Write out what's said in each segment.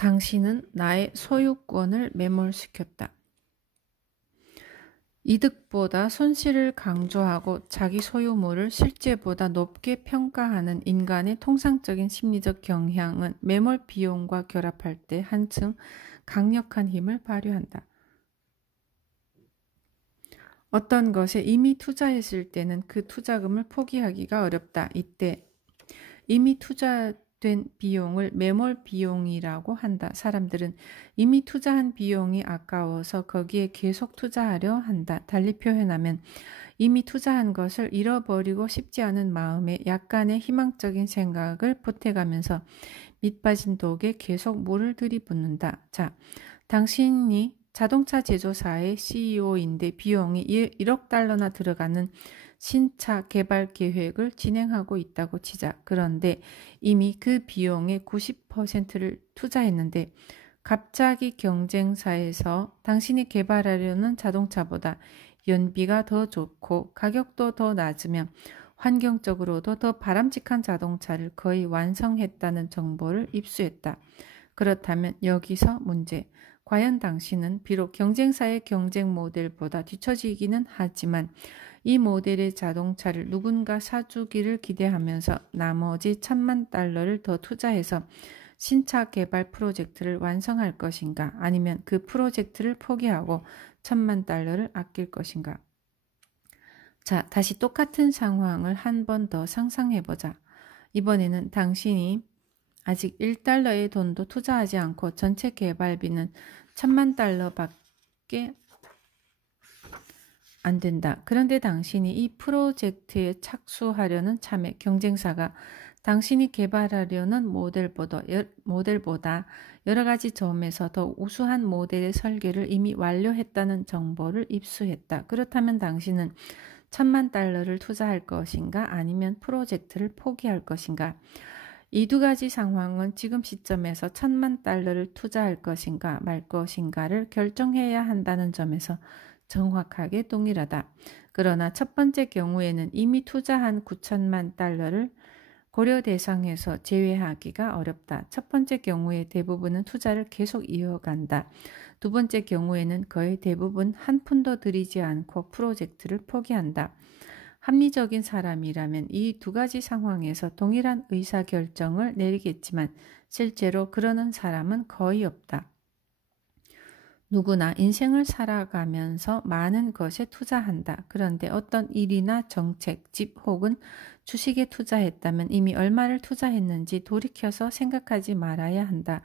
당신은 나의 소유권을 매몰시켰다. 이득보다 손실을 강조하고 자기 소유물을 실제보다 높게 평가하는 인간의 통상적인 심리적 경향은 매몰 비용과 결합할 때 한층 강력한 힘을 발휘한다. 어떤 것에 이미 투자했을 때는 그 투자금을 포기하기가 어렵다. 이때 이미 투자된 비용을 매몰 비용이라고 한다. 사람들은 이미 투자한 비용이 아까워서 거기에 계속 투자하려 한다. 달리 표현하면 이미 투자한 것을 잃어버리고 싶지 않은 마음에 약간의 희망적인 생각을 보태가면서 밑빠진 독에 계속 물을 들이붓는다. 자, 당신이 자동차 제조사의 CEO인데 비용이 1억 달러나 들어가는 신차 개발 계획을 진행하고 있다고 치자. 그런데 이미 그 비용의 90%를 투자했는데 갑자기 경쟁사에서 당신이 개발하려는 자동차보다 연비가 더 좋고 가격도 더 낮으면 환경적으로도 더 바람직한 자동차를 거의 완성했다는 정보를 입수했다. 그렇다면 여기서 문제. 과연 당신은 비록 경쟁사의 경쟁 모델보다 뒤처지기는 하지만 이 모델의 자동차를 누군가 사주기를 기대하면서 나머지 1,000만 달러를 더 투자해서 신차 개발 프로젝트를 완성할 것인가? 아니면 그 프로젝트를 포기하고 1,000만 달러를 아낄 것인가? 자, 다시 똑같은 상황을 한 번 더 상상해보자. 이번에는 당신이 아직 1달러의 돈도 투자하지 않고 전체 개발비는 1,000만 달러밖에 안 된다. 그런데 당신이 이 프로젝트에 착수하려는 참에 경쟁사가 당신이 개발하려는 모델보다 여러 가지 점에서 더 우수한 모델의 설계를 이미 완료했다는 정보를 입수했다. 그렇다면 당신은 1,000만 달러를 투자할 것인가 아니면 프로젝트를 포기할 것인가? 이 두 가지 상황은 지금 시점에서 1,000만 달러를 투자할 것인가 말 것인가를 결정해야 한다는 점에서 정확하게 동일하다. 그러나 첫 번째 경우에는 이미 투자한 9천만 달러를 고려 대상에서 제외하기가 어렵다. 첫 번째 경우에 대부분은 투자를 계속 이어간다. 두 번째 경우에는 거의 대부분 한 푼도 들이지 않고 프로젝트를 포기한다. 합리적인 사람이라면 이 두 가지 상황에서 동일한 의사결정을 내리겠지만 실제로 그러는 사람은 거의 없다. 누구나 인생을 살아가면서 많은 것에 투자한다. 그런데 어떤 일이나 정책, 집 혹은 주식에 투자했다면 이미 얼마를 투자했는지 돌이켜서 생각하지 말아야 한다.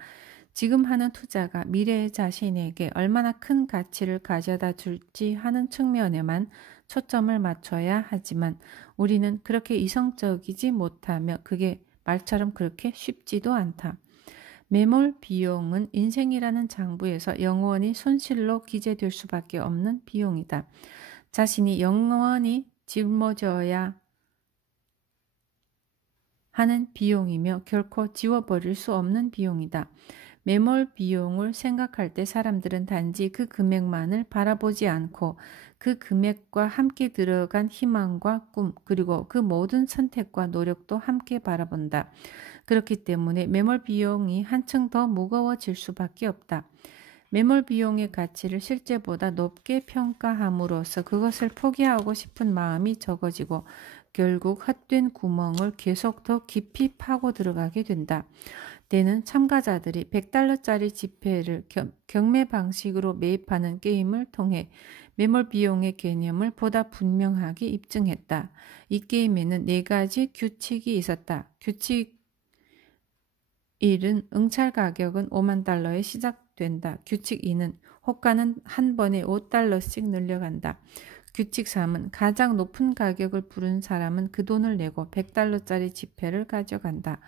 지금 하는 투자가 미래의 자신에게 얼마나 큰 가치를 가져다 줄지 하는 측면에만 초점을 맞춰야 하지만 우리는 그렇게 이성적이지 못하며 그게 말처럼 그렇게 쉽지도 않다. 매몰 비용은 인생이라는 장부에서 영원히 손실로 기재될 수밖에 없는 비용이다. 자신이 영원히 짊어져야 하는 비용이며 결코 지워버릴 수 없는 비용이다. 매몰 비용을 생각할 때 사람들은 단지 그 금액만을 바라보지 않고 그 금액과 함께 들어간 희망과 꿈 그리고 그 모든 선택과 노력도 함께 바라본다. 그렇기 때문에 매몰 비용이 한층 더 무거워질 수밖에 없다. 매몰 비용의 가치를 실제보다 높게 평가함으로써 그것을 포기하고 싶은 마음이 적어지고 결국 헛된 구멍을 계속 더 깊이 파고 들어가게 된다. 때는 참가자들이 100달러짜리 지폐를 경매 방식으로 매입하는 게임을 통해 매몰 비용의 개념을 보다 분명하게 입증했다. 이 게임에는 4가지 규칙이 있었다. 규칙 1은 응찰 가격은 5만 달러에 시작된다. 규칙 2는 호가는 한 번에 5달러씩 늘려간다. 규칙 3은 가장 높은 가격을 부른 사람은 그 돈을 내고 100달러짜리 지폐를 가져간다.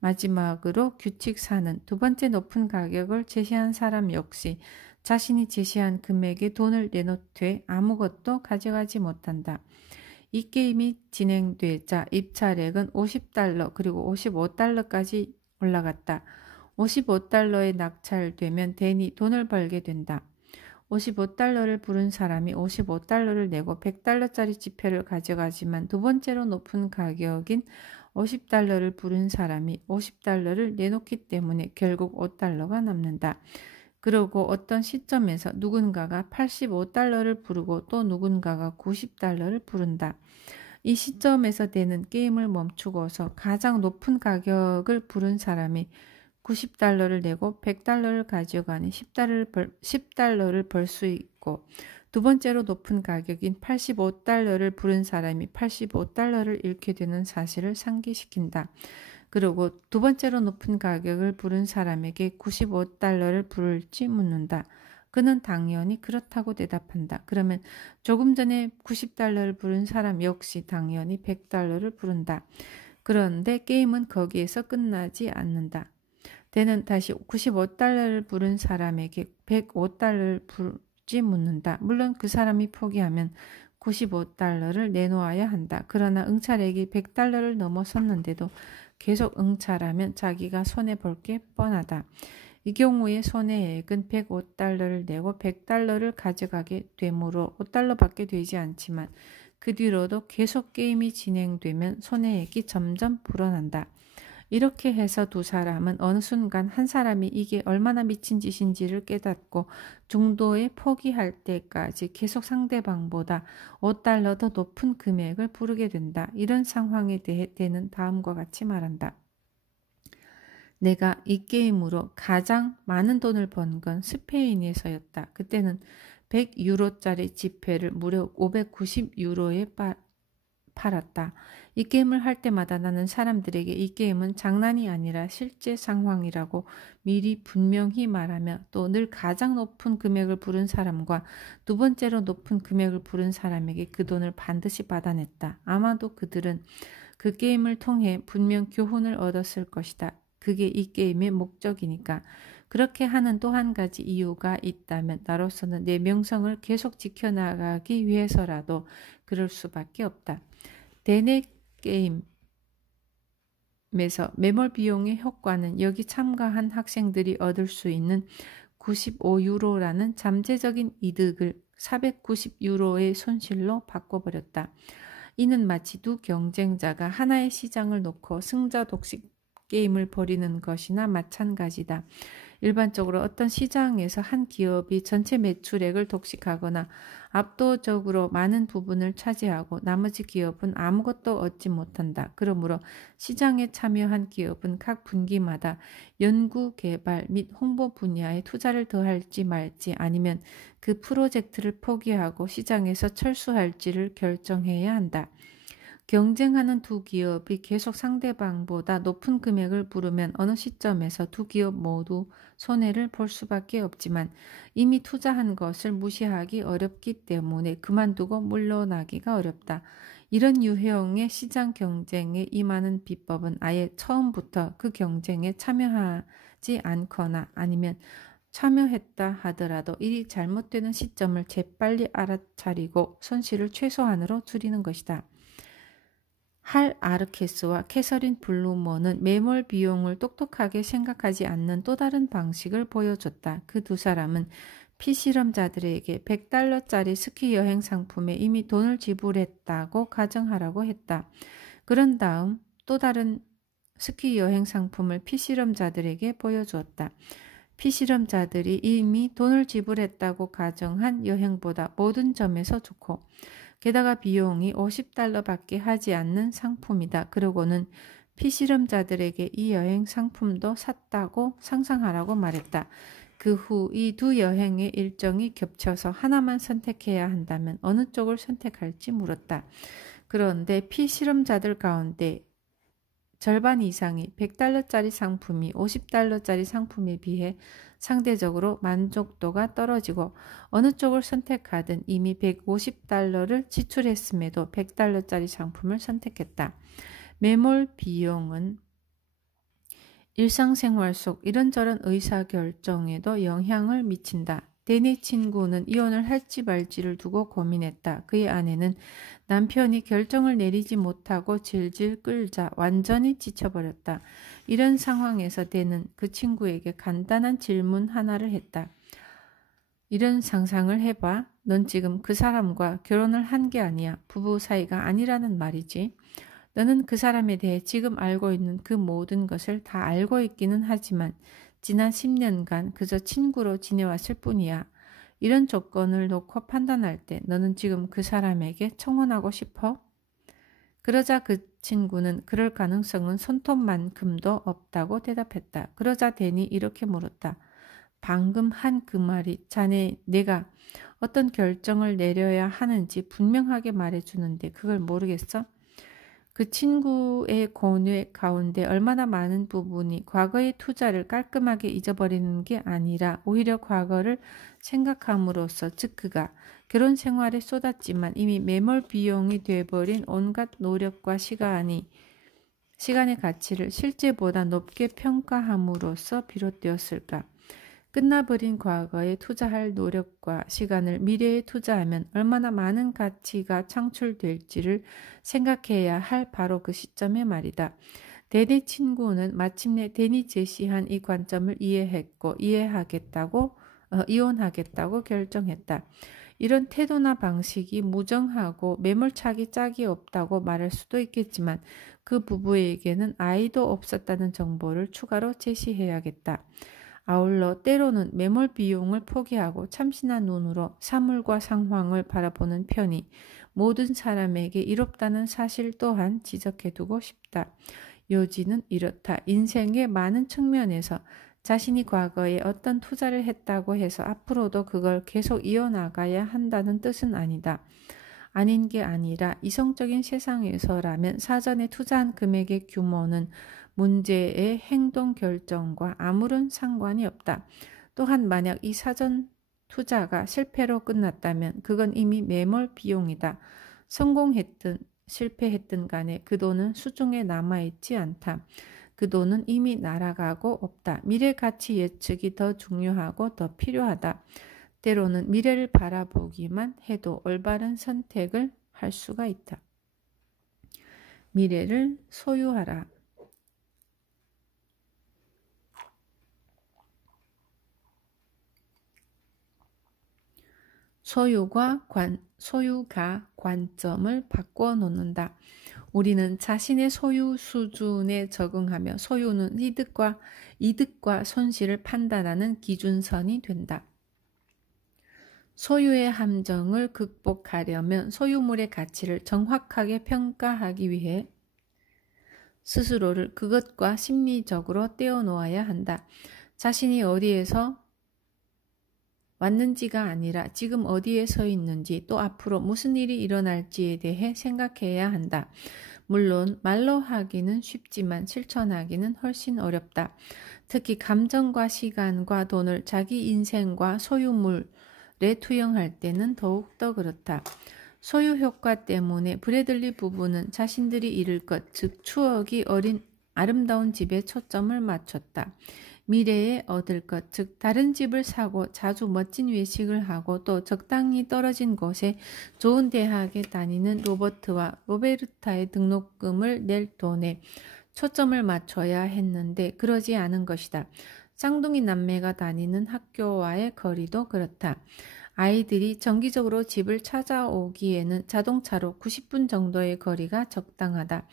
마지막으로 규칙 4는 두 번째 높은 가격을 제시한 사람 역시 자신이 제시한 금액의 돈을 내놓되 아무것도 가져가지 못한다. 이 게임이 진행되자 입찰액은 50달러 그리고 55달러까지 올라갔다. 55달러에 낙찰되면 대니 돈을 벌게 된다. 55달러를 부른 사람이 55달러를 내고 100달러짜리 지폐를 가져가지만 두 번째로 높은 가격인 50달러를 부른 사람이 50달러를 내놓기 때문에 결국 5달러가 남는다. 그리고 어떤 시점에서 누군가가 85달러를 부르고 또 누군가가 90달러를 부른다. 이 시점에서 되는 게임을 멈추고서 가장 높은 가격을 부른 사람이 90달러를 내고 100달러를 가져가니 10달러를 벌 수 있고, 두 번째로 높은 가격인 85달러를 부른 사람이 85달러를 잃게 되는 사실을 상기시킨다. 그리고 두 번째로 높은 가격을 부른 사람에게 95달러를 부를지 묻는다. 그는 당연히 그렇다고 대답한다. 그러면 조금 전에 90달러를 부른 사람 역시 당연히 100달러를 부른다. 그런데 게임은 거기에서 끝나지 않는다. 때는 다시 95달러를 부른 사람에게 105달러를 부를지 묻는다. 물론 그 사람이 포기하면 95달러를 내놓아야 한다. 그러나 응찰액이 100달러를 넘어섰는데도 계속 응찰하면 자기가 손해볼 게 뻔하다. 이 경우에 손해액은 105달러를 내고 100달러를 가져가게 되므로 5달러 밖에 되지 않지만 그 뒤로도 계속 게임이 진행되면 손해액이 점점 불어난다. 이렇게 해서 두 사람은 어느 순간 한 사람이 이게 얼마나 미친 짓인지를 깨닫고 중도에 포기할 때까지 계속 상대방보다 5달러 더 높은 금액을 부르게 된다. 이런 상황에 대해 때는 다음과 같이 말한다. 내가 이 게임으로 가장 많은 돈을 번 건 스페인에서였다. 그때는 100유로짜리 지폐를 무려 590유로에 팔았다. 이 게임을 할 때마다 나는 사람들에게 이 게임은 장난이 아니라 실제 상황이라고 미리 분명히 말하며 또 늘 가장 높은 금액을 부른 사람과 두 번째로 높은 금액을 부른 사람에게 그 돈을 반드시 받아냈다. 아마도 그들은 그 게임을 통해 분명 교훈을 얻었을 것이다. 그게 이 게임의 목적이니까. 그렇게 하는 또 한 가지 이유가 있다면 나로서는 내 명성을 계속 지켜나가기 위해서라도 그럴 수밖에 없다. 대내 게임에서 매몰 비용의 효과는 여기 참가한 학생들이 얻을 수 있는 95유로라는 잠재적인 이득을 490유로의 손실로 바꿔버렸다. 이는 마치 두 경쟁자가 하나의 시장을 놓고 승자 독식 게임을 벌이는 것이나 마찬가지다. 일반적으로 어떤 시장에서 한 기업이 전체 매출액을 독식하거나 압도적으로 많은 부분을 차지하고 나머지 기업은 아무것도 얻지 못한다. 그러므로 시장에 참여한 기업은 각 분기마다 연구, 개발 및 홍보 분야에 투자를 더할지 말지 아니면 그 프로젝트를 포기하고 시장에서 철수할지를 결정해야 한다. 경쟁하는 두 기업이 계속 상대방보다 높은 금액을 부르면 어느 시점에서 두 기업 모두 손해를 볼 수밖에 없지만 이미 투자한 것을 무시하기 어렵기 때문에 그만두고 물러나기가 어렵다. 이런 유형의 시장 경쟁에 임하는 비법은 아예 처음부터 그 경쟁에 참여하지 않거나 아니면 참여했다 하더라도 일이 잘못되는 시점을 재빨리 알아차리고 손실을 최소한으로 줄이는 것이다. 할 아르케스와 캐서린 블루머는 매몰 비용을 똑똑하게 생각하지 않는 또 다른 방식을 보여줬다. 그 두 사람은 피실험자들에게 100달러짜리 스키 여행 상품에 이미 돈을 지불했다고 가정하라고 했다. 그런 다음 또 다른 스키 여행 상품을 피실험자들에게 보여주었다. 피실험자들이 이미 돈을 지불했다고 가정한 여행보다 모든 점에서 좋고 게다가 비용이 50달러밖에 하지 않는 상품이다. 그러고는 피실험자들에게 이 여행 상품도 샀다고 상상하라고 말했다. 그 후 이 두 여행의 일정이 겹쳐서 하나만 선택해야 한다면 어느 쪽을 선택할지 물었다. 그런데 피실험자들 가운데 절반 이상이 100달러짜리 상품이 50달러짜리 상품에 비해 상대적으로 만족도가 떨어지고 어느 쪽을 선택하든 이미 150달러를 지출했음에도 100달러짜리 상품을 선택했다. 매몰 비용은 일상생활 속 이런저런 의사결정에도 영향을 미친다. 데니 친구는 이혼을 할지 말지를 두고 고민했다. 그의 아내는 남편이 결정을 내리지 못하고 질질 끌자 완전히 지쳐버렸다. 이런 상황에서 데는 그 친구에게 간단한 질문 하나를 했다. 이런 상상을 해봐. 넌 지금 그 사람과 결혼을 한 게 아니야. 부부 사이가 아니라는 말이지. 너는 그 사람에 대해 지금 알고 있는 그 모든 것을 다 알고 있기는 하지만 지난 10년간 그저 친구로 지내왔을 뿐이야. 이런 조건을 놓고 판단할 때 너는 지금 그 사람에게 청혼하고 싶어? 그러자 그 친구는 그럴 가능성은 손톱만큼도 없다고 대답했다. 그러자 댄이 이렇게 물었다. 방금 한 그 말이 내가 어떤 결정을 내려야 하는지 분명하게 말해주는데 그걸 모르겠어? 그 친구의 고뇌 가운데 얼마나 많은 부분이 과거의 투자를 깔끔하게 잊어버리는 게 아니라 오히려 과거를 생각함으로써, 즉 그가 결혼 생활에 쏟았지만 이미 매몰 비용이 돼버린 온갖 노력과 시간의 가치를 실제보다 높게 평가함으로써 비롯되었을까? 끝나버린 과거에 투자할 노력과 시간을 미래에 투자하면 얼마나 많은 가치가 창출될지를 생각해야 할 바로 그 시점에 말이다. 댄의 친구는 마침내 댄이 제시한 이 관점을 이혼하겠다고 결정했다. 이런 태도나 방식이 무정하고 매몰차기 짝이 없다고 말할 수도 있겠지만 그 부부에게는 아이도 없었다는 정보를 추가로 제시해야겠다. 아울러 때로는 매몰 비용을 포기하고 참신한 눈으로 사물과 상황을 바라보는 편이 모든 사람에게 이롭다는 사실 또한 지적해두고 싶다. 요지는 이렇다. 인생의 많은 측면에서 자신이 과거에 어떤 투자를 했다고 해서 앞으로도 그걸 계속 이어나가야 한다는 뜻은 아니다. 아닌 게 아니라 이성적인 세상에서라면 사전에 투자한 금액의 규모는 문제의 행동 결정과 아무런 상관이 없다. 또한 만약 이 사전 투자가 실패로 끝났다면 그건 이미 매몰 비용이다. 성공했든 실패했든 간에 그 돈은 수중에 남아있지 않다. 그 돈은 이미 날아가고 없다. 미래 가치 예측이 더 중요하고 더 필요하다. 때로는 미래를 바라보기만 해도 올바른 선택을 할 수가 있다. 미래를 소유하라. 소유가 관점을 바꿔놓는다. 우리는 자신의 소유 수준에 적응하며 소유는 이득과 손실을 판단하는 기준선이 된다. 소유의 함정을 극복하려면 소유물의 가치를 정확하게 평가하기 위해 스스로를 그것과 심리적으로 떼어놓아야 한다. 자신이 어디에서 왔는지가 아니라 지금 어디에 서 있는지 또 앞으로 무슨 일이 일어날지에 대해 생각해야 한다. 물론 말로 하기는 쉽지만 실천하기는 훨씬 어렵다. 특히 감정과 시간과 돈을 자기 인생과 소유물에 투영할 때는 더욱더 그렇다. 소유 효과 때문에 브래들리 부부는 자신들이 이룰 것, 즉 추억이 어린 아름다운 집에 초점을 맞췄다. 미래에 얻을 것, 즉 다른 집을 사고 자주 멋진 외식을 하고 또 적당히 떨어진 곳에 좋은 대학에 다니는 로버트와 로베르타의 등록금을 낼 돈에 초점을 맞춰야 했는데 그러지 않은 것이다. 쌍둥이 남매가 다니는 학교와의 거리도 그렇다. 아이들이 정기적으로 집을 찾아오기에는 자동차로 90분 정도의 거리가 적당하다.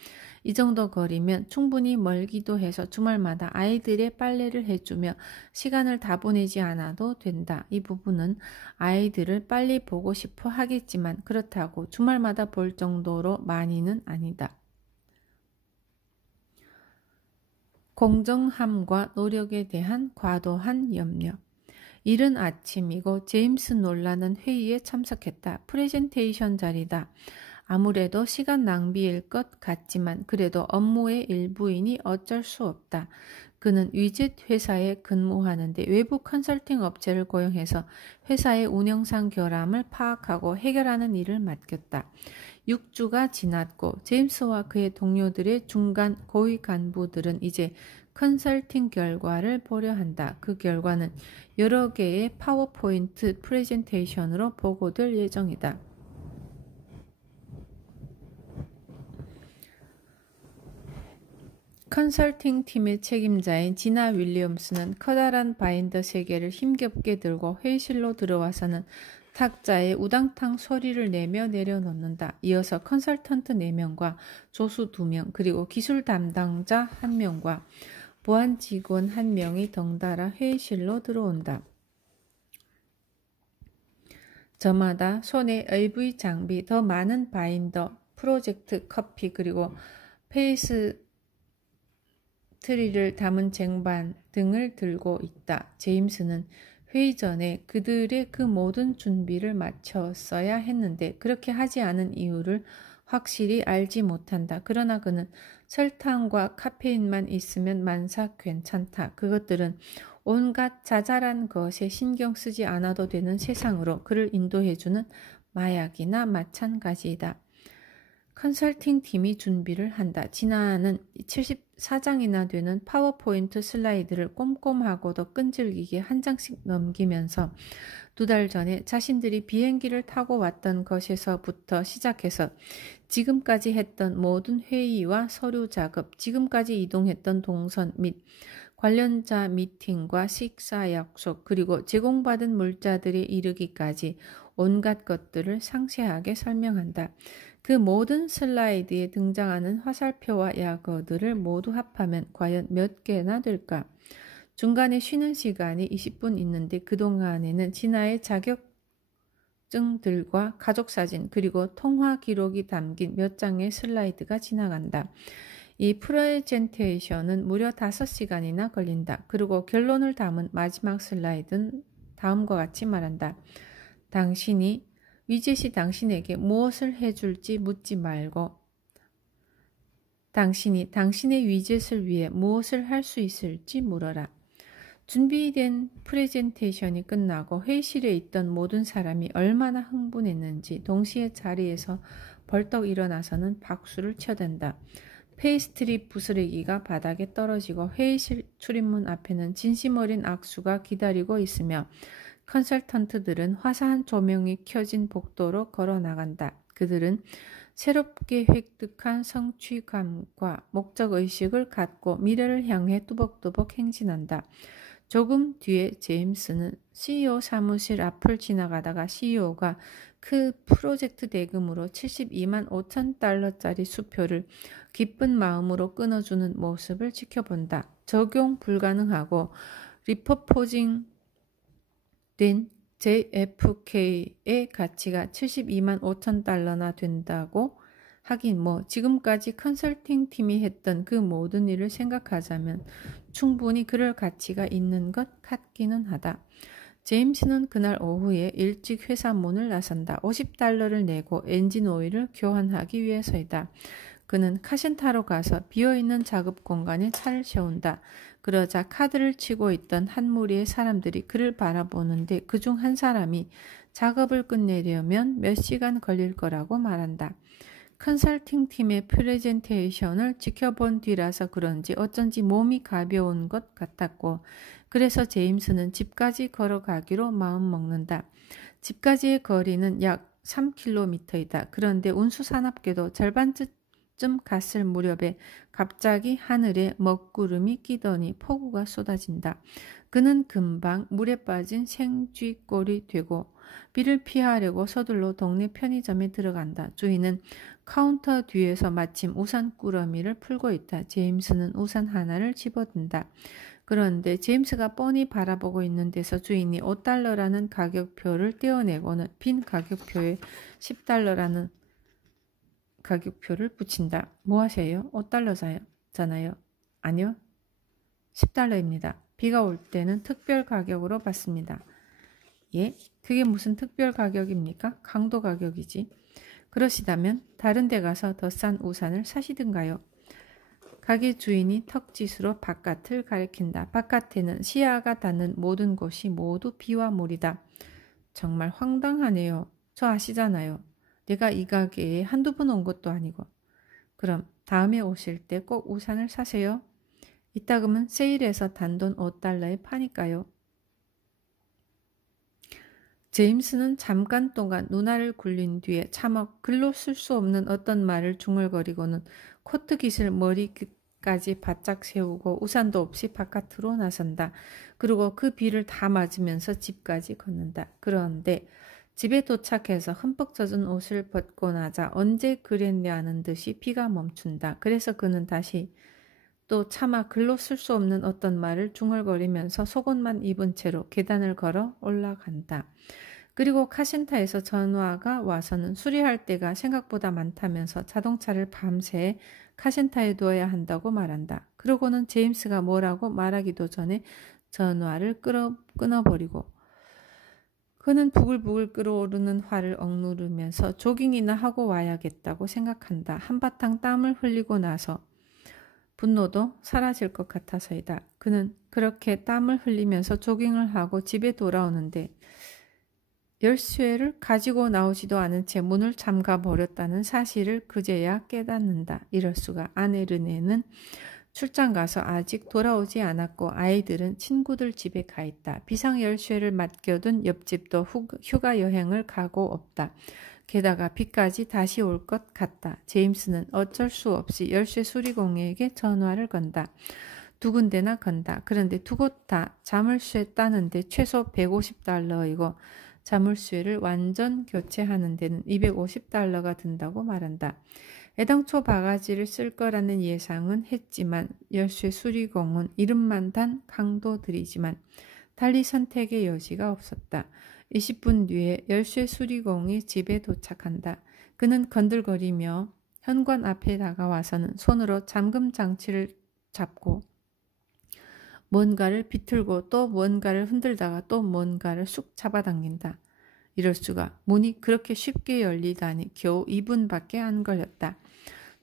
이 정도 거리면 충분히 멀기도 해서 주말마다 아이들의 빨래를 해주며 시간을 다 보내지 않아도 된다. 이 부분은 아이들을 빨리 보고 싶어 하겠지만 그렇다고 주말마다 볼 정도로 많이는 아니다. 공정함과 노력에 대한 과도한 염려. 이른 아침이고 제임스 놀라는 회의에 참석했다. 프레젠테이션 자리다. 아무래도 시간 낭비일 것 같지만 그래도 업무의 일부이니 어쩔 수 없다. 그는 위젯 회사에 근무하는데 외부 컨설팅 업체를 고용해서 회사의 운영상 결함을 파악하고 해결하는 일을 맡겼다. 6주가 지났고 제임스와 그의 동료들의 중간 고위 간부들은 이제 컨설팅 결과를 보려 한다. 그 결과는 여러 개의 파워포인트 프레젠테이션으로 보고될 예정이다. 컨설팅 팀의 책임자인 지나 윌리엄스는 커다란 바인더 3개를 힘겹게 들고 회의실로 들어와서는 탁자에 우당탕 소리를 내며 내려놓는다. 이어서 컨설턴트 4명과 조수 2명, 그리고 기술 담당자 1명과 보안 직원 1명이 덩달아 회의실로 들어온다. 저마다 손에 AV 장비, 더 많은 바인더, 프로젝트 커피, 그리고 페이스트리를 담은 쟁반 등을 들고 있다. 제임스는 회의 전에 그들의 그 모든 준비를 마쳤어야 했는데 그렇게 하지 않은 이유를 확실히 알지 못한다. 그러나 그는 설탕과 카페인만 있으면 만사 괜찮다. 그것들은 온갖 자잘한 것에 신경 쓰지 않아도 되는 세상으로 그를 인도해주는 마약이나 마찬가지이다. 컨설팅 팀이 준비를 한다. 진아는 74장이나 되는 파워포인트 슬라이드를 꼼꼼하고도 끈질기게 한 장씩 넘기면서 2달 전에 자신들이 비행기를 타고 왔던 것에서부터 시작해서 지금까지 했던 모든 회의와 서류 작업, 지금까지 이동했던 동선 및 관련자 미팅과 식사 약속, 그리고 제공받은 물자들에 이르기까지 온갖 것들을 상세하게 설명한다. 그 모든 슬라이드에 등장하는 화살표와 약어들을 모두 합하면 과연 몇 개나 될까? 중간에 쉬는 시간이 20분 있는데 그동안에는 진아의 자격증들과 가족사진 그리고 통화 기록이 담긴 몇 장의 슬라이드가 지나간다. 이 프레젠테이션은 무려 5시간이나 걸린다. 그리고 결론을 담은 마지막 슬라이드는 다음과 같이 말한다. 위젯이 당신에게 무엇을 해줄지 묻지 말고 당신이 당신의 위젯을 위해 무엇을 할 수 있을지 물어라. 준비된 프레젠테이션이 끝나고 회의실에 있던 모든 사람이 얼마나 흥분했는지 동시에 자리에서 벌떡 일어나서는 박수를 쳐댄다. 페이스트리 부스러기가 바닥에 떨어지고 회의실 출입문 앞에는 진심 어린 악수가 기다리고 있으며 컨설턴트들은 화사한 조명이 켜진 복도로 걸어 나간다. 그들은 새롭게 획득한 성취감과 목적의식을 갖고 미래를 향해 뚜벅뚜벅 행진한다. 조금 뒤에 제임스는 CEO 사무실 앞을 지나가다가 CEO가 그 프로젝트 대금으로 72만 5천 달러짜리 수표를 기쁜 마음으로 끊어주는 모습을 지켜본다. 적용 불가능하고 리퍼포징 된 JFK의 가치가 72만 5천 달러나 된다고 하긴 지금까지 컨설팅 팀이 했던 그 모든 일을 생각하자면 충분히 그럴 가치가 있는 것 같기는 하다. 제임스는 그날 오후에 일찍 회사 문을 나선다. 50달러를 내고 엔진 오일을 교환하기 위해서이다. 그는 카센터로 가서 비어있는 작업 공간에 차를 세운다. 그러자 카드를 치고 있던 한 무리의 사람들이 그를 바라보는데 그중 한 사람이 작업을 끝내려면 몇 시간 걸릴 거라고 말한다. 컨설팅 팀의 프레젠테이션을 지켜본 뒤라서 그런지 어쩐지 몸이 가벼운 것 같았고 그래서 제임스는 집까지 걸어가기로 마음먹는다. 집까지의 거리는 약 3km이다. 그런데 운수사납게도 절반쯤 갔을 무렵에 갑자기 하늘에 먹구름이 끼더니 폭우가 쏟아진다. 그는 금방 물에 빠진 생쥐꼴이 되고 비를 피하려고 서둘러 동네 편의점에 들어간다. 주인은 카운터 뒤에서 마침 우산 꾸러미를 풀고 있다. 제임스는 우산 하나를 집어든다. 그런데 제임스가 뻔히 바라보고 있는 데서 주인이 5달러라는 가격표를 떼어내고는 빈 가격표에 10달러라는 가격표를 붙인다. 뭐 하세요? 5달러잖아요. 아니요. 10달러입니다. 비가 올 때는 특별 가격으로 받습니다. 예? 그게 무슨 특별 가격입니까? 강도 가격이지. 그러시다면 다른 데 가서 더 싼 우산을 사시든가요. 가게 주인이 턱짓으로 바깥을 가리킨다. 바깥에는 시야가 닿는 모든 곳이 모두 비와 물이다. 정말 황당하네요. 저 아시잖아요. 내가 이 가게에 한두 번 온 것도 아니고. 그럼 다음에 오실 때 꼭 우산을 사세요. 이따금은 세일해서 단돈 5달러에 파니까요. 제임스는 잠깐 동안 눈알을 굴린 뒤에 차마 글로 쓸 수 없는 어떤 말을 중얼거리고는 코트깃을 머리끝까지 바짝 세우고 우산도 없이 바깥으로 나선다. 그리고 그 비를 다 맞으면서 집까지 걷는다. 그런데 집에 도착해서 흠뻑 젖은 옷을 벗고 나자 언제 그랬냐는 듯이 비가 멈춘다. 그래서 그는 다시 또 차마 글로 쓸 수 없는 어떤 말을 중얼거리면서 속옷만 입은 채로 계단을 걸어 올라간다. 그리고 카센터에서 전화가 와서는 수리할 때가 생각보다 많다면서 자동차를 밤새 카센터에 두어야 한다고 말한다. 그러고는 제임스가 뭐라고 말하기도 전에 전화를 끊어버리고 그는 부글부글 끓어오르는 화를 억누르면서 조깅이나 하고 와야겠다고 생각한다. 한바탕 땀을 흘리고 나서 분노도 사라질 것 같아서이다. 그는 그렇게 땀을 흘리면서 조깅을 하고 집에 돌아오는데 열쇠를 가지고 나오지도 않은 채 문을 잠가 버렸다는 사실을 그제야 깨닫는다. 이럴 수가. 아내 르네는 출장 가서 아직 돌아오지 않았고 아이들은 친구들 집에 가 있다. 비상 열쇠를 맡겨둔 옆집도 휴가 여행을 가고 없다. 게다가 비까지 다시 올 것 같다. 제임스는 어쩔 수 없이 열쇠 수리공에게 전화를 건다. 두 군데나 건다. 그런데 두 곳 다 자물쇠 따는데 최소 150달러이고 자물쇠를 완전 교체하는 데는 250달러가 든다고 말한다. 애당초 바가지를 쓸 거라는 예상은 했지만 열쇠 수리공은 이름만 단 강도들이지만 달리 선택의 여지가 없었다. 20분 뒤에 열쇠 수리공이 집에 도착한다. 그는 건들거리며 현관 앞에 다가와서는 손으로 잠금 장치를 잡고 뭔가를 비틀고 또 뭔가를 흔들다가 또 뭔가를 쑥 잡아당긴다. 이럴 수가. 문이 그렇게 쉽게 열리다니 겨우 2분밖에 안 걸렸다.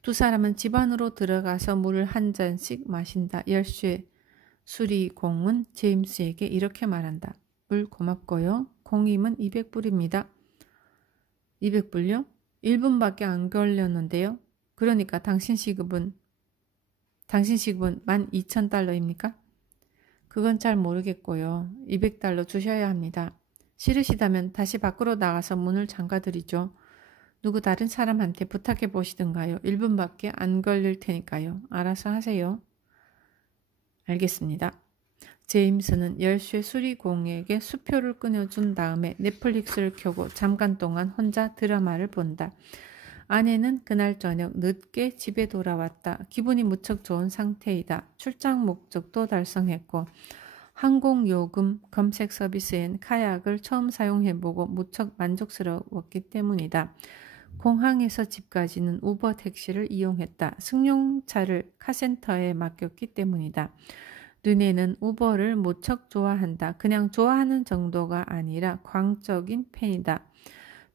두 사람은 집 안으로 들어가서 물을 한 잔씩 마신다. 열쇠 수리공은 제임스에게 이렇게 말한다. 물 고맙고요. 공임은 200불입니다. 200불요? 1분밖에 안 걸렸는데요. 그러니까 당신 시급은 12,000달러입니까? 그건 잘 모르겠고요. 200달러 주셔야 합니다. 싫으시다면 다시 밖으로 나가서 문을 잠가드리죠. 누구 다른 사람한테 부탁해 보시든가요. 1분밖에 안 걸릴 테니까요. 알아서 하세요. 알겠습니다. 제임스는 열쇠 수리공에게 수표를 끊어준 다음에 넷플릭스를 켜고 잠깐 동안 혼자 드라마를 본다. 아내는 그날 저녁 늦게 집에 돌아왔다. 기분이 무척 좋은 상태이다. 출장 목적도 달성했고 항공요금 검색 서비스엔 카약을 처음 사용해보고 무척 만족스러웠기 때문이다. 공항에서 집까지는 우버 택시를 이용했다. 승용차를 카센터에 맡겼기 때문이다. 르네는 우버를 무척 좋아한다. 그냥 좋아하는 정도가 아니라 광적인 팬이다.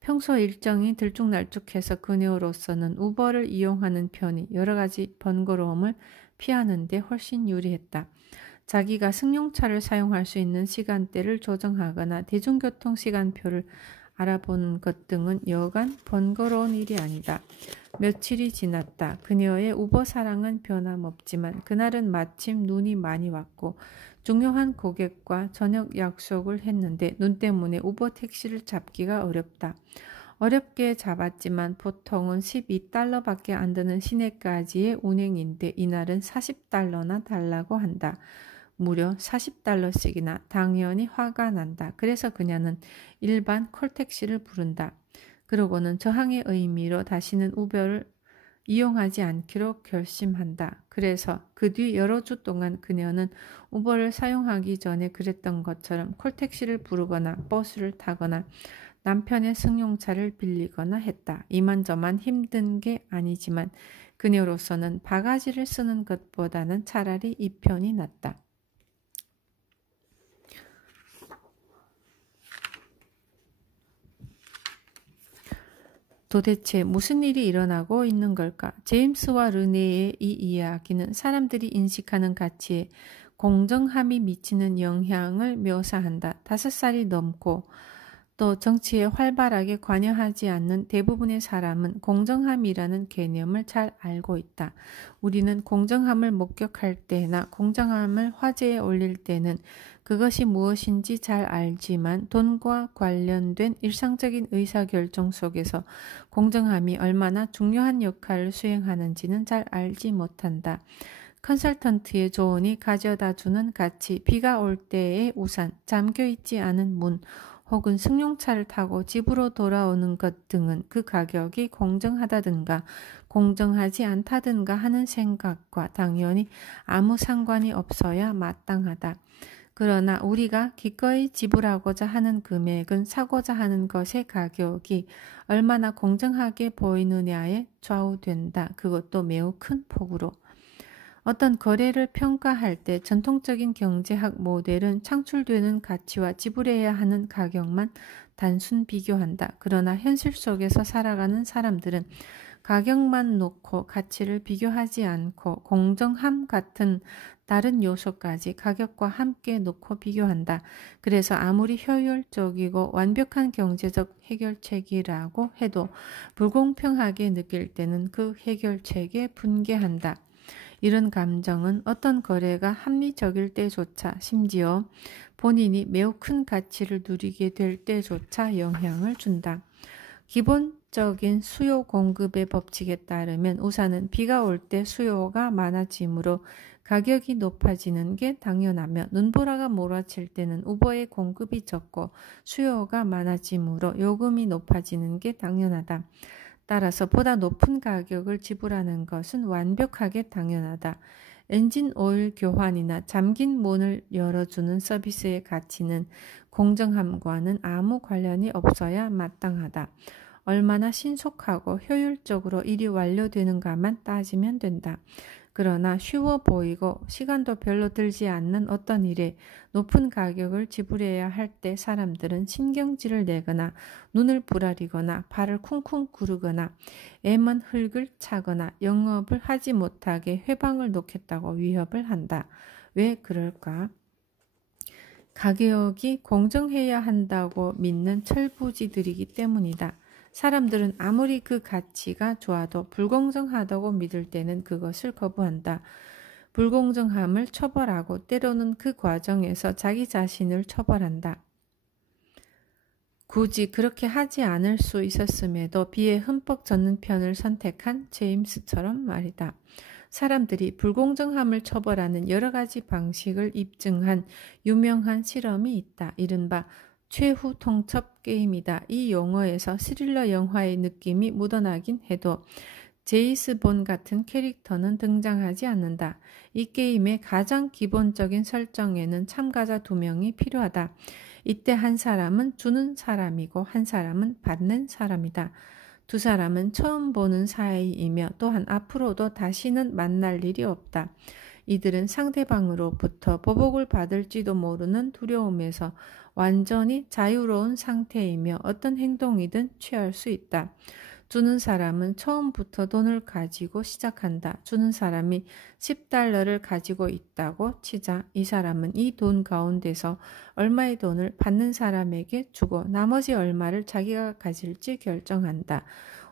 평소 일정이 들쭉날쭉해서 그녀로서는 우버를 이용하는 편이 여러 가지 번거로움을 피하는 데 훨씬 유리했다. 자기가 승용차를 사용할 수 있는 시간대를 조정하거나 대중교통 시간표를 알아보는 것 등은 여간 번거로운 일이 아니다. 며칠이 지났다. 그녀의 우버 사랑은 변함없지만 그날은 마침 눈이 많이 왔고 중요한 고객과 저녁 약속을 했는데 눈 때문에 우버 택시를 잡기가 어렵다. 어렵게 잡았지만 보통은 12달러밖에 안 드는 시내까지의 운행인데 이날은 40달러나 달라고 한다. 무려 40달러씩이나. 당연히 화가 난다. 그래서 그녀는 일반 콜택시를 부른다. 그러고는 저항의 의미로 다시는 우버를 이용하지 않기로 결심한다. 그래서 그 뒤 여러 주 동안 그녀는 우버를 사용하기 전에 그랬던 것처럼 콜택시를 부르거나 버스를 타거나 남편의 승용차를 빌리거나 했다. 이만저만 힘든 게 아니지만 그녀로서는 바가지를 쓰는 것보다는 차라리 이 편이 낫다. 도대체 무슨 일이 일어나고 있는 걸까? 제임스와 르네의 이 이야기는 사람들이 인식하는 가치에 공정함이 미치는 영향을 묘사한다. 5살이 넘고 또 정치에 활발하게 관여하지 않는 대부분의 사람은 공정함이라는 개념을 잘 알고 있다. 우리는 공정함을 목격할 때나 공정함을 화제에 올릴 때는 그것이 무엇인지 잘 알지만 돈과 관련된 일상적인 의사결정 속에서 공정함이 얼마나 중요한 역할을 수행하는지는 잘 알지 못한다. 컨설턴트의 조언이 가져다주는 가치, 비가 올 때의 우산, 잠겨있지 않은 문, 혹은 승용차를 타고 집으로 돌아오는 것 등은 그 가격이 공정하다든가 공정하지 않다든가 하는 생각과 당연히 아무 상관이 없어야 마땅하다. 그러나 우리가 기꺼이 지불하고자 하는 금액은 사고자 하는 것의 가격이 얼마나 공정하게 보이느냐에 좌우된다. 그것도 매우 큰 폭으로. 어떤 거래를 평가할 때 전통적인 경제학 모델은 창출되는 가치와 지불해야 하는 가격만 단순 비교한다. 그러나 현실 속에서 살아가는 사람들은 가격만 놓고 가치를 비교하지 않고 공정함 같은 다른 요소까지 가격과 함께 놓고 비교한다. 그래서 아무리 효율적이고 완벽한 경제적 해결책이라고 해도 불공평하게 느낄 때는 그 해결책에 분개한다. 이런 감정은 어떤 거래가 합리적일 때조차 심지어 본인이 매우 큰 가치를 누리게 될 때조차 영향을 준다. 기본적인 수요 공급의 법칙에 따르면 우산은 비가 올 때 수요가 많아지므로 가격이 높아지는 게 당연하며 눈보라가 몰아칠 때는 우버의 공급이 적고 수요가 많아지므로 요금이 높아지는 게 당연하다. 따라서 보다 높은 가격을 지불하는 것은 완벽하게 당연하다. 엔진 오일 교환이나 잠긴 문을 열어주는 서비스의 가치는 공정함과는 아무 관련이 없어야 마땅하다. 얼마나 신속하고 효율적으로 일이 완료되는가만 따지면 된다. 그러나 쉬워 보이고 시간도 별로 들지 않는 어떤 일에 높은 가격을 지불해야 할 때 사람들은 신경질을 내거나 눈을 부라리거나 발을 쿵쿵 구르거나 애만 흙을 차거나 영업을 하지 못하게 회방을 놓겠다고 위협을 한다. 왜 그럴까? 가격이 공정해야 한다고 믿는 철부지들이기 때문이다. 사람들은 아무리 그 가치가 좋아도 불공정하다고 믿을 때는 그것을 거부한다. 불공정함을 처벌하고 때로는 그 과정에서 자기 자신을 처벌한다. 굳이 그렇게 하지 않을 수 있었음에도 비에 흠뻑 젖는 편을 선택한 제임스처럼 말이다. 사람들이 불공정함을 처벌하는 여러 가지 방식을 입증한 유명한 실험이 있다. 이른바 최후 통첩 게임이다. 이 용어에서 스릴러 영화의 느낌이 묻어나긴 해도 제이스 본 같은 캐릭터는 등장하지 않는다. 이 게임의 가장 기본적인 설정에는 참가자 2명이 필요하다. 이때 한 사람은 주는 사람이고 한 사람은 받는 사람이다. 두 사람은 처음 보는 사이이며 또한 앞으로도 다시는 만날 일이 없다. 이들은 상대방으로부터 보복을 받을지도 모르는 두려움에서 완전히 자유로운 상태이며 어떤 행동이든 취할 수 있다. 주는 사람은 처음부터 돈을 가지고 시작한다. 주는 사람이 $10를 가지고 있다고 치자 이 사람은 이 돈 가운데서 얼마의 돈을 받는 사람에게 주고 나머지 얼마를 자기가 가질지 결정한다.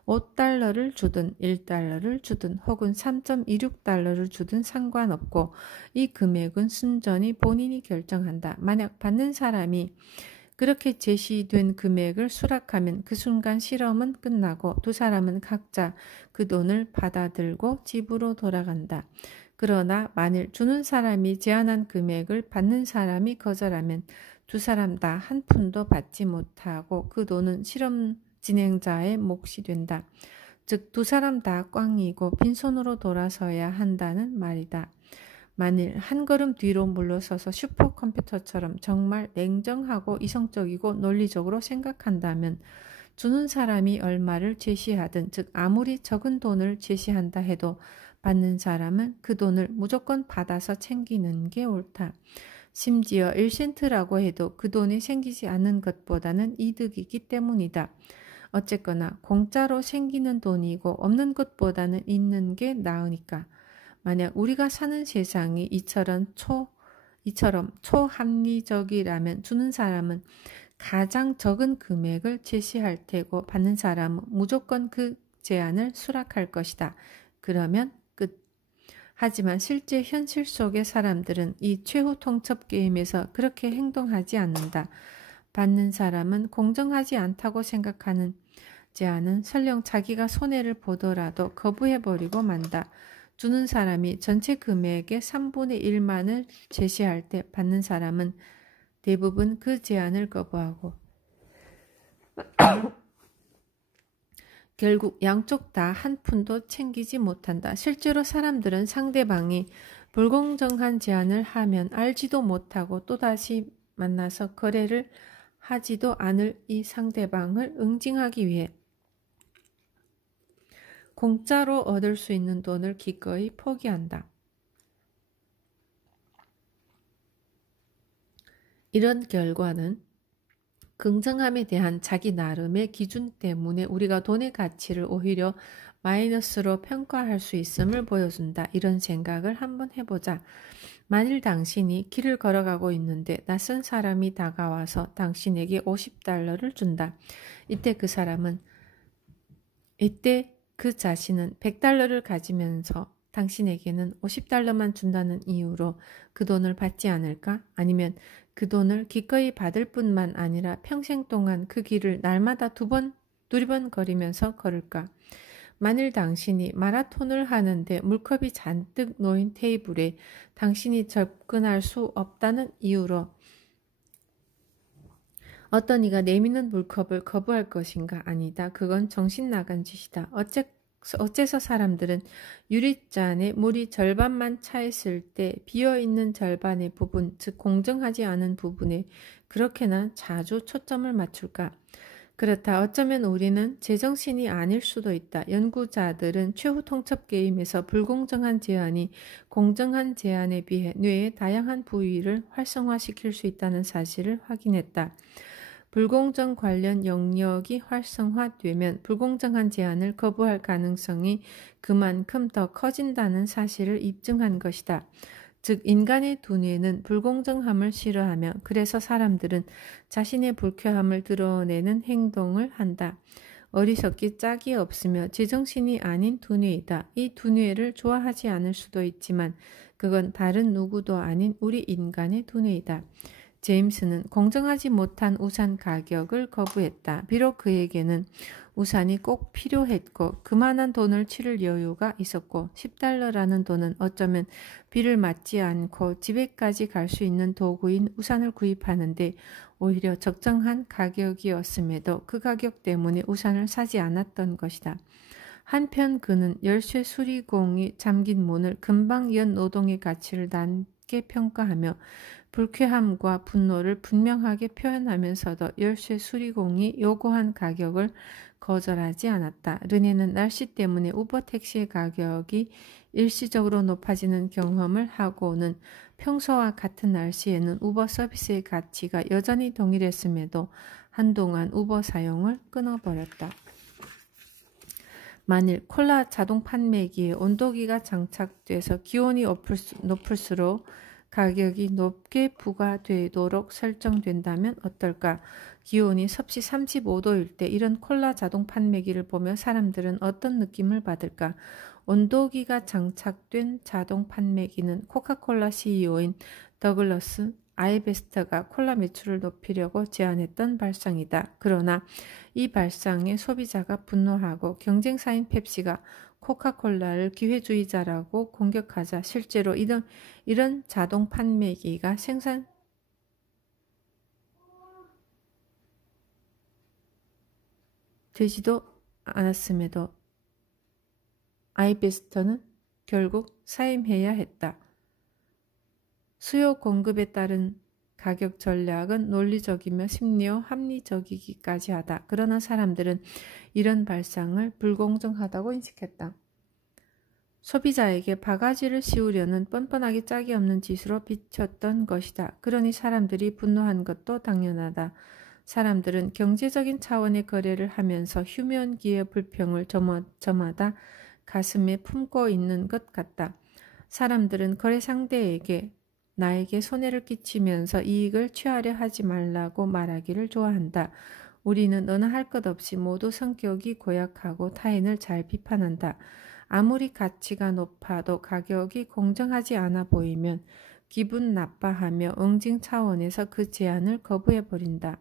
$5를 주든 $1를 주든 혹은 $3.26를 주든 상관없고 이 금액은 순전히 본인이 결정한다. 만약 받는 사람이 그렇게 제시된 금액을 수락하면 그 순간 실험은 끝나고 두 사람은 각자 그 돈을 받아들고 집으로 돌아간다. 그러나 만일 주는 사람이 제안한 금액을 받는 사람이 거절하면 두 사람 다 한 푼도 받지 못하고 그 돈은 실험 진행자의 몫이 된다. 즉 두 사람 다 꽝이고 빈손으로 돌아서야 한다는 말이다. 만일 한 걸음 뒤로 물러서서 슈퍼컴퓨터처럼 정말 냉정하고 이성적이고 논리적으로 생각한다면 주는 사람이 얼마를 제시하든 즉 아무리 적은 돈을 제시한다 해도 받는 사람은 그 돈을 무조건 받아서 챙기는 게 옳다. 심지어 1센트라고 해도 그 돈이 생기지 않는 것보다는 이득이기 때문이다. 어쨌거나 공짜로 생기는 돈이고 없는 것보다는 있는 게 나으니까. 만약 우리가 사는 세상이 이처럼 초합리적이라면 주는 사람은 가장 적은 금액을 제시할 테고 받는 사람은 무조건 그 제안을 수락할 것이다. 그러면 끝. 하지만 실제 현실 속의 사람들은 이 최후 통첩 게임에서 그렇게 행동하지 않는다. 받는 사람은 공정하지 않다고 생각하는 제안은 설령 자기가 손해를 보더라도 거부해버리고 만다. 주는 사람이 전체 금액의 3분의 1만을 제시할 때 받는 사람은 대부분 그 제안을 거부하고 결국 양쪽 다 한 푼도 챙기지 못한다. 실제로 사람들은 상대방이 불공정한 제안을 하면 알지도 못하고 또다시 만나서 거래를 하지도 않을 이 상대방을 응징하기 위해 공짜로 얻을 수 있는 돈을 기꺼이 포기한다. 이런 결과는 긍정함에 대한 자기 나름의 기준 때문에 우리가 돈의 가치를 오히려 마이너스로 평가할 수 있음을 보여준다. 이런 생각을 한번 해보자. 만일 당신이 길을 걸어가고 있는데 낯선 사람이 다가와서 당신에게 $50를 준다. 이때 그 자신은 $100를 가지면서 당신에게는 $50만 준다는 이유로 그 돈을 받지 않을까? 아니면 그 돈을 기꺼이 받을 뿐만 아니라 평생 동안 그 길을 날마다 두리번거리면서 걸을까? 만일 당신이 마라톤을 하는데 물컵이 잔뜩 놓인 테이블에 당신이 접근할 수 없다는 이유로 어떤 이가 내미는 물컵을 거부할 것인가? 아니다. 그건 정신 나간 짓이다. 어째서 사람들은 유리잔에 물이 절반만 차 있을 때 비어있는 절반의 부분, 즉 공정하지 않은 부분에 그렇게나 자주 초점을 맞출까? 그렇다. 어쩌면 우리는 제정신이 아닐 수도 있다. 연구자들은 최후 통첩 게임에서 불공정한 제안이 공정한 제안에 비해 뇌의 다양한 부위를 활성화시킬 수 있다는 사실을 확인했다. 불공정 관련 영역이 활성화되면 불공정한 제안을 거부할 가능성이 그만큼 더 커진다는 사실을 입증한 것이다. 즉 인간의 두뇌는 불공정함을 싫어하며 그래서 사람들은 자신의 불쾌함을 드러내는 행동을 한다. 어리석기 짝이 없으며 제정신이 아닌 두뇌이다. 이 두뇌를 좋아하지 않을 수도 있지만 그건 다른 누구도 아닌 우리 인간의 두뇌이다. 제임스는 공정하지 못한 우산 가격을 거부했다. 비록 그에게는 우산이 꼭 필요했고 그만한 돈을 치를 여유가 있었고 $10라는 돈은 어쩌면 비를 맞지 않고 집에까지 갈 수 있는 도구인 우산을 구입하는데 오히려 적정한 가격이었음에도 그 가격 때문에 우산을 사지 않았던 것이다. 한편 그는 열쇠 수리공이 잠긴 문을 금방 연 노동의 가치를 낮게 평가하며 불쾌함과 분노를 분명하게 표현하면서도 열쇠 수리공이 요구한 가격을 거절하지 않았다. 르네는 날씨 때문에 우버 택시의 가격이 일시적으로 높아지는 경험을 하고는 평소와 같은 날씨에는 우버 서비스의 가치가 여전히 동일했음에도 한동안 우버 사용을 끊어버렸다. 만일 콜라 자동 판매기에 온도기가 장착돼서 기온이 높을수록 가격이 높게 부과되도록 설정된다면 어떨까? 기온이 섭씨 35도일 때 이런 콜라 자동 판매기를 보며 사람들은 어떤 느낌을 받을까? 온도기가 장착된 자동 판매기는 코카콜라 CEO인 더글러스 아이베스터가 콜라 매출을 높이려고 제안했던 발상이다. 그러나 이 발상에 소비자가 분노하고 경쟁사인 펩시가 코카콜라를 기회주의자라고 공격하자 실제로 이런 자동 판매기가 생산되지도 않았음에도 아이베스터는 결국 사임해야 했다. 수요 공급에 따른 가격 전략은 논리적이며 심리어 합리적이기까지 하다. 그러나 사람들은 이런 발상을 불공정하다고 인식했다. 소비자에게 바가지를 씌우려는 뻔뻔하기 짝이 없는 짓으로 비쳤던 것이다. 그러니 사람들이 분노한 것도 당연하다. 사람들은 경제적인 차원의 거래를 하면서 휴면기의 불평을 저마다 가슴에 품고 있는 것 같다. 사람들은 거래 상대에게 나에게 손해를 끼치면서 이익을 취하려 하지 말라고 말하기를 좋아한다. 우리는 너나 할 것 없이 모두 성격이 고약하고 타인을 잘 비판한다. 아무리 가치가 높아도 가격이 공정하지 않아 보이면 기분 나빠하며 응징 차원에서 그 제안을 거부해버린다.